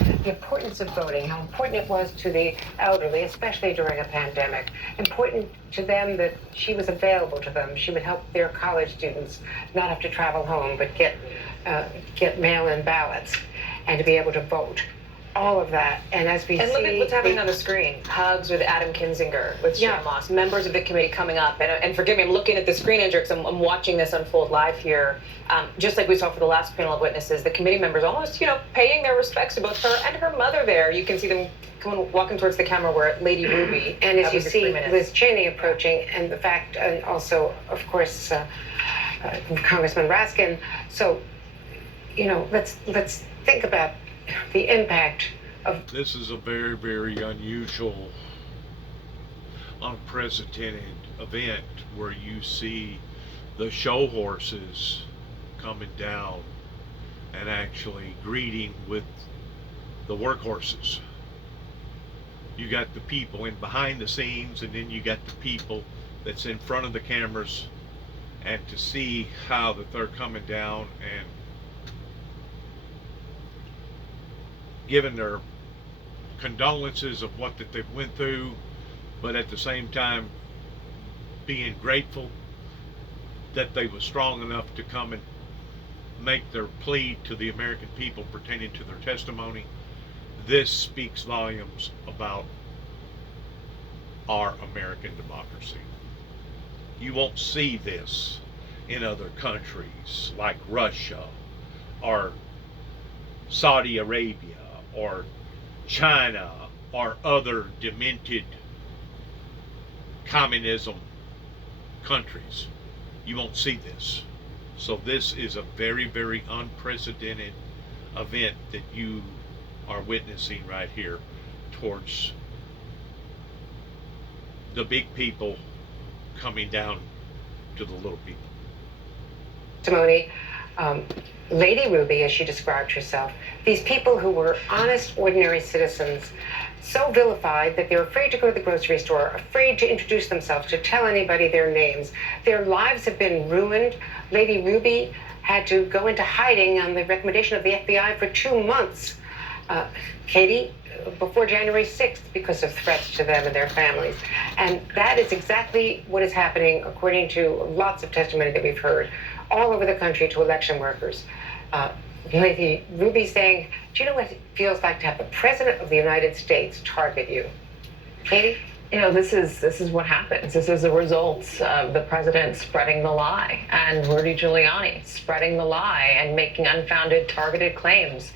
the importance of voting, how important it was to the elderly, especially during a pandemic. Important to them that she was available to them. She would help their college students not have to travel home, but get mail-in ballots and to be able to vote. All of that, and as we and see, look at what's happening on the screen. Hugs with Adam Kinzinger, with Shane Moss, members of the committee coming up. And forgive me, I'm looking at the screen, Andrew, because I'm watching this unfold live here. Just like we saw for the last panel of witnesses, the committee members almost, paying their respects to both her and her mother there. You can see them walking towards the camera where Lady Ruby. And as you see Liz Cheney approaching, and the fact, and also, of course, Congressman Raskin. So, let's think about the impact of... This is a very, very unusual, unprecedented event where you see the show horses coming down and actually greeting with the workhorses. You got the people in behind the scenes, and then you got the people that's in front of the cameras, and to see how that they're coming down and giving their condolences of what that they've went through, but at the same time being grateful that they were strong enough to come and make their plea to the American people pertaining to their testimony. This speaks volumes about our American democracy. You won't see this in other countries like Russia or Saudi Arabia or China or other demented communism countries. You won't see this. So this is a very, very unprecedented event that you are witnessing right here towards the big people coming down to the little people. Testimony, Lady Ruby, as she described herself, these people who were honest, ordinary citizens, so vilified that they're afraid to go to the grocery store, afraid to introduce themselves, to tell anybody their names. Their lives have been ruined. Lady Ruby had to go into hiding on the recommendation of the FBI for 2 months. Katie, before January 6th, because of threats to them and their families. And that is exactly what is happening, according to lots of testimony that we've heard all over the country to election workers. Lady Ruby saying, do you know what it feels like to have the President of the United States target you? Katie? This is what happens. This is a result of the president spreading the lie, and Rudy Giuliani spreading the lie and making unfounded, targeted claims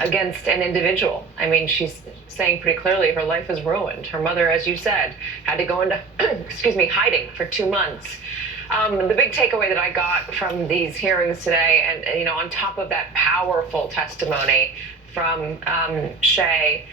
against an individual. I mean, she's saying pretty clearly her life is ruined. Her mother, as you said, had to go into hiding for 2 months. The big takeaway that I got from these hearings today, and on top of that powerful testimony from Shea,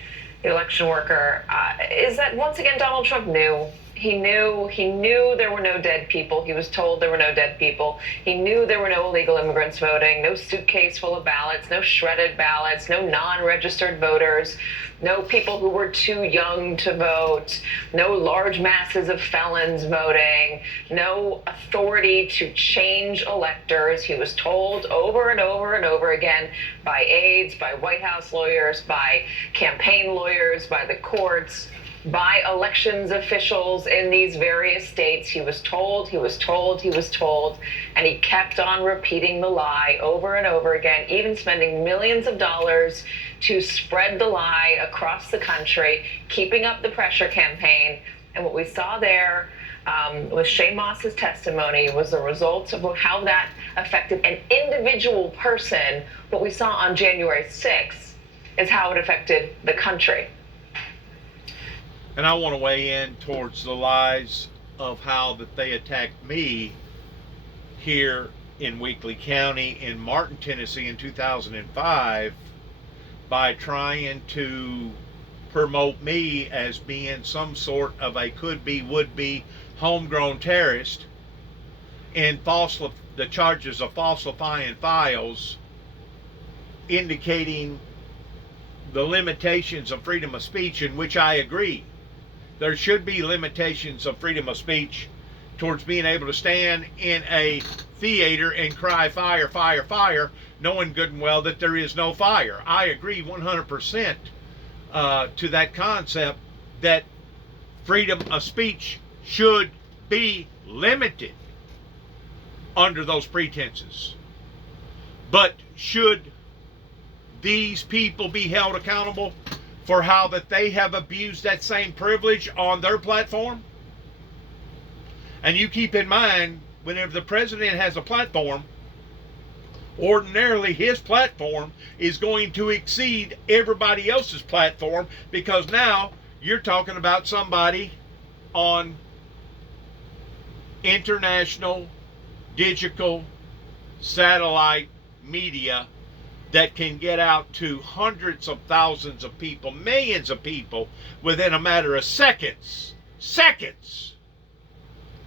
the election worker, is that once again Donald Trump knew. He knew there were no dead people. He was told there were no dead people. He knew there were no illegal immigrants voting, no suitcase full of ballots, no shredded ballots, no non-registered voters, no people who were too young to vote, no large masses of felons voting, no authority to change electors. He was told over and over and over again by aides, by White House lawyers, by campaign lawyers, by the courts, by elections officials in these various states. He was told, and he kept on repeating the lie over and over again, even spending millions of dollars to spread the lie across the country, keeping up the pressure campaign. And what we saw there with Shea Moss's testimony was the results of how that affected an individual person. What we saw on January 6th is how it affected the country. And I want to weigh in towards the lies of how that they attacked me here in Weakley County in Martin, Tennessee in 2005 by trying to promote me as being some sort of a could-be, would-be homegrown terrorist and the charges of falsifying files, indicating the limitations of freedom of speech, in which I agree. There should be limitations of freedom of speech towards being able to stand in a theater and cry fire, fire, fire, knowing good and well that there is no fire. I agree 100% to that concept that freedom of speech should be limited under those pretenses. But should these people be held accountable for how that they have abused that same privilege on their platform? And you keep in mind, whenever the president has a platform, ordinarily his platform is going to exceed everybody else's platform, because now you're talking about somebody on international digital satellite media that can get out to hundreds of thousands of people, millions of people within a matter of seconds,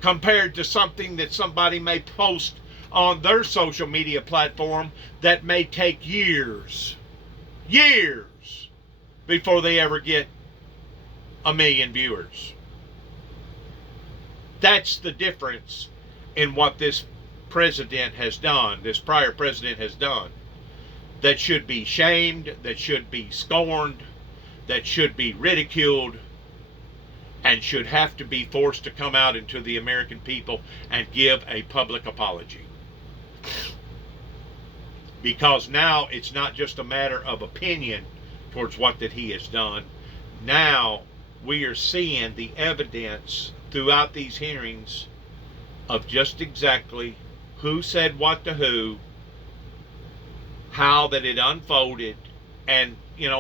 compared to something that somebody may post on their social media platform that may take years before they ever get 1 million viewers. That's the difference in what this president has done, this prior president has done, that should be shamed, that should be scorned, that should be ridiculed, and should have to be forced to come out into the American people and give a public apology. Because now it's not just a matter of opinion towards what that he has done. Now we are seeing the evidence throughout these hearings of just exactly who said what to who, how that it unfolded, and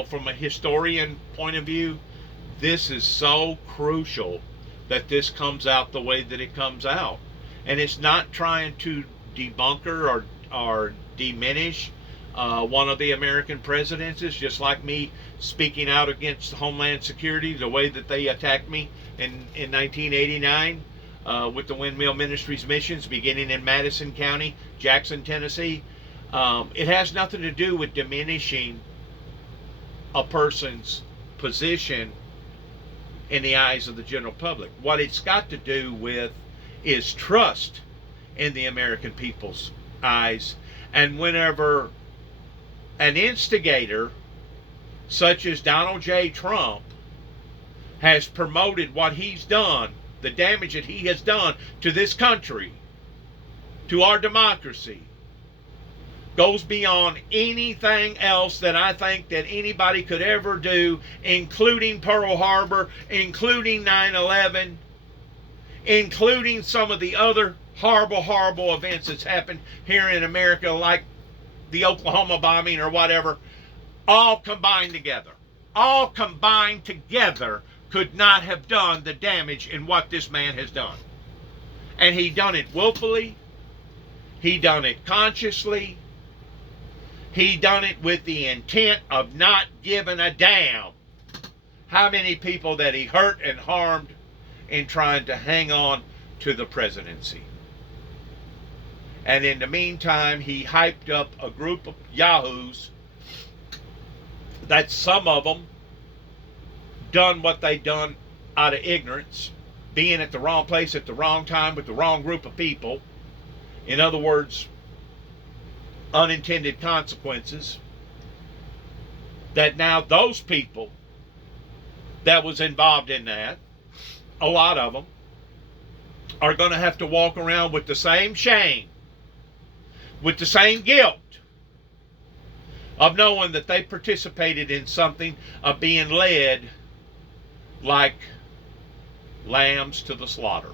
from a historian point of view, this is so crucial that this comes out the way that it comes out. And it's not trying to debunker or diminish one of the American presidents. It's just like me speaking out against Homeland Security, the way that they attacked me in 1989 with the Windmill Ministries missions beginning in Madison County, Jackson, Tennessee. It has nothing to do with diminishing a person's position in the eyes of the general public. What it's got to do with is trust in the American people's eyes. And whenever an instigator such as Donald J. Trump has promoted what he's done, the damage that he has done to this country, to our democracy, goes beyond anything else that I think that anybody could ever do, including Pearl Harbor, including 9/11, including some of the other horrible events that's happened here in America, like the Oklahoma bombing or whatever. All combined together could not have done the damage in what this man has done. And he done it willfully. He done it consciously. He done it with the intent of not giving a damn how many people that he hurt and harmed in trying to hang on to the presidency. And in the meantime, he hyped up a group of yahoos that some of them done what they done out of ignorance, being at the wrong place at the wrong time with the wrong group of people. In other words, unintended consequences, that now those people that was involved in that, a lot of them, are going to have to walk around with the same shame, with the same guilt of knowing that they participated in something, of being led like lambs to the slaughter.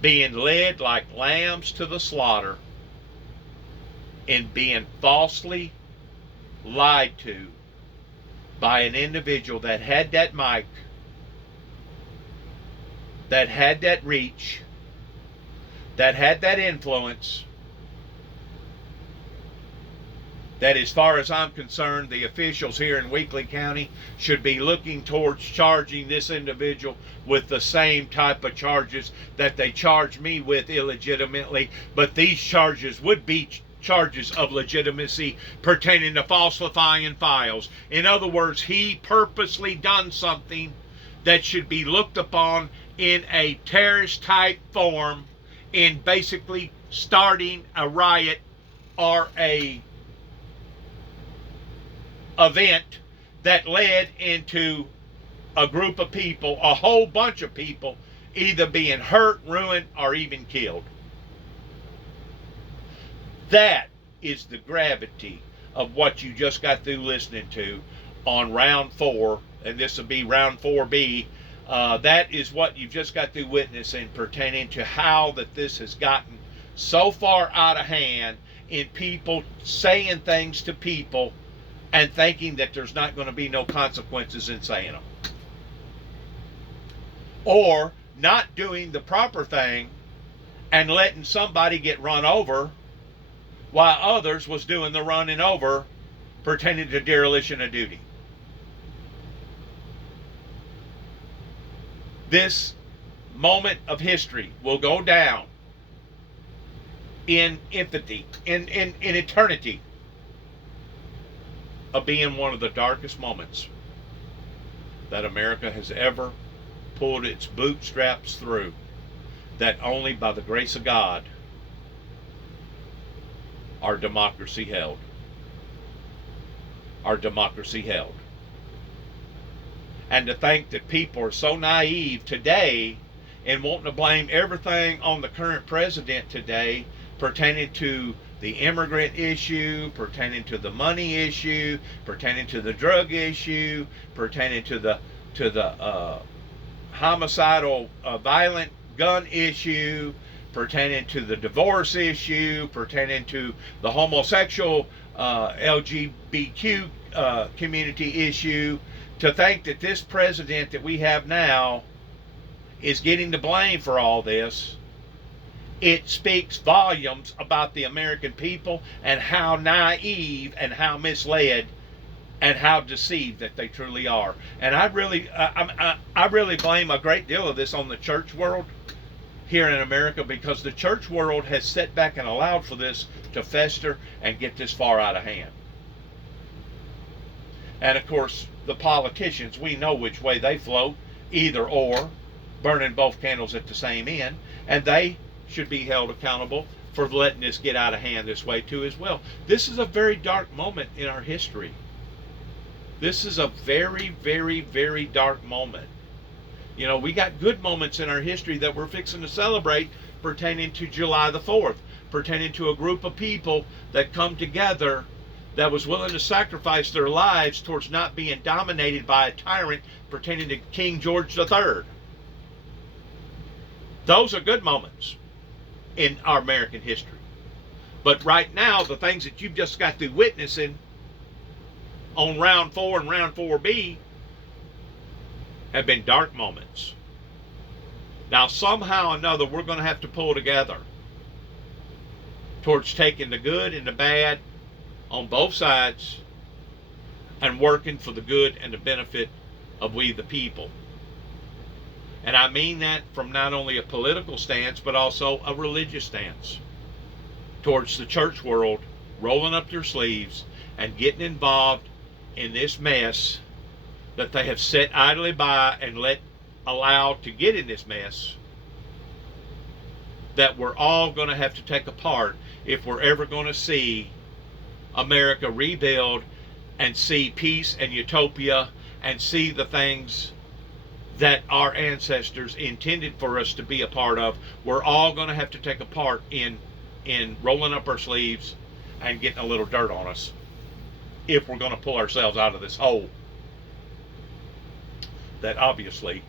Being led like lambs to the slaughter, and being falsely lied to by an individual that had that mic, that had that reach, that had that influence, that as far as I'm concerned, the officials here in Weakley County should be looking towards charging this individual with the same type of charges that they charged me with illegitimately. But these charges would be charges of legitimacy pertaining to falsifying files. In other words, he purposely done something that should be looked upon in a terrorist type form, in basically starting a riot or a event that led into a group of people, a whole bunch of people, either being hurt, ruined, or even killed. That is the gravity of what you just got through listening to on round 4, and this will be round 4B. That is what you just got through witnessing pertaining to how that this has gotten so far out of hand in people saying things to people and thinking that there's not going to be no consequences in saying them. Or not doing the proper thing and letting somebody get run over while others was doing the running over pertaining to dereliction of duty. This moment of history will go down in infinity, in eternity, of being one of the darkest moments that America has ever pulled its bootstraps through, that only by the grace of God our democracy held. Our democracy held. And to think that people are so naive today and wanting to blame everything on the current president today pertaining to the immigrant issue, pertaining to the money issue, pertaining to the drug issue, pertaining to the homicidal violent gun issue, pertaining to the divorce issue, pertaining to the homosexual LGBTQ community issue, to think that this president that we have now is getting the blame for all this, it speaks volumes about the American people and how naive and how misled and how deceived that they truly are. And I really blame a great deal of this on the church world here in America, because the church world has sat back and allowed for this to fester and get this far out of hand. And of course, the politicians, we know which way they float, either or, burning both candles at the same end, and they should be held accountable for letting this get out of hand this way too as well. This is a very dark moment in our history. This is a very, very, very dark moment. You know, we got good moments in our history that we're fixing to celebrate pertaining to July the 4th, pertaining to a group of people that come together that was willing to sacrifice their lives towards not being dominated by a tyrant pertaining to King George III. Those are good moments in our American history. But right now, the things that you've just got through witnessing on round 4 and round 4B have been dark moments. Now, somehow or another, we're going to have to pull together towards taking the good and the bad on both sides and working for the good and the benefit of we the people. And I mean that from not only a political stance, but also a religious stance towards the church world rolling up their sleeves and getting involved in this mess that they have sat idly by and allowed to get in this mess, that we're all going to have to take apart if we're ever going to see America rebuild and see peace and utopia and see the things that our ancestors intended for us to be a part of. We're all going to have to take a part in rolling up our sleeves and getting a little dirt on us if we're going to pull ourselves out of this hole that obviously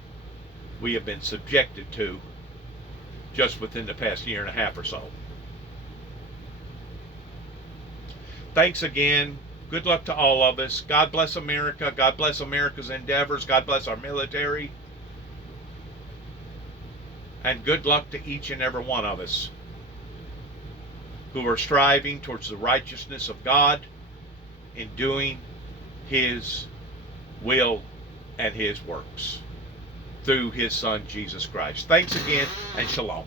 we have been subjected to just within the past year and a half or so. Thanks again. Good luck to all of us. God bless America. God bless America's endeavors. God bless our military. And good luck to each and every one of us who are striving towards the righteousness of God in doing His will and His works through His Son, Jesus Christ. Thanks again, and shalom.